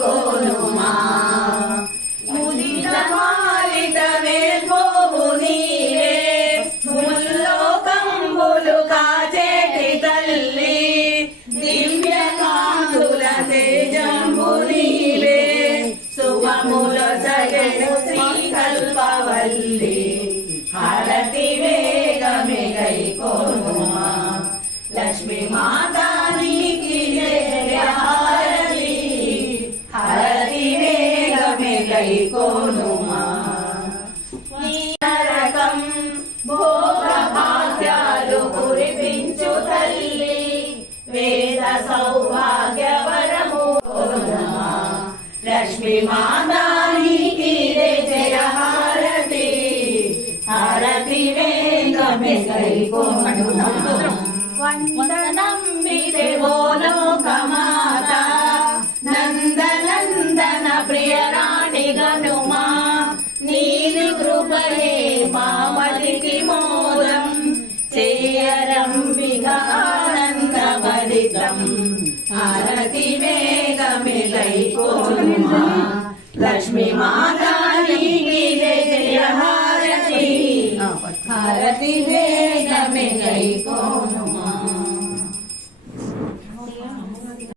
కోనుమా ముదిత మాలిత వేల్పోవు నీవే ముల్లోకంబులు కాచేటి తల్లి దివ్య కాంతుల తేజంబు నీవే శుభముల సగెడు శ్రీ కల్పవల్లి హారతి వేగమే గై కోనుమా లక్ష్మీ మాతా నీకి జయ హారతి హారతి వేగమే గై కోనుమా నరకం భోగ భాగ్యాలు కురిపించు తల్లి వేద సౌభాగ్య వరము కోనుమా లక్ష్మీ మాతా నీకి జయ హారతి హారతి వేగమే గై కోనుమా వందనమ్మితే ఓ లోకమాత నందనందన ప్రియరాణి గనుమా నీలి కృపయే మామలికి మోదం చేయరంబిగా ఆనందభరితం హారతి వేగమే గై కోనుమా లక్ష్మీ మాతా నీకి జయ హారతి హారతి వేగమే గై కోనుమా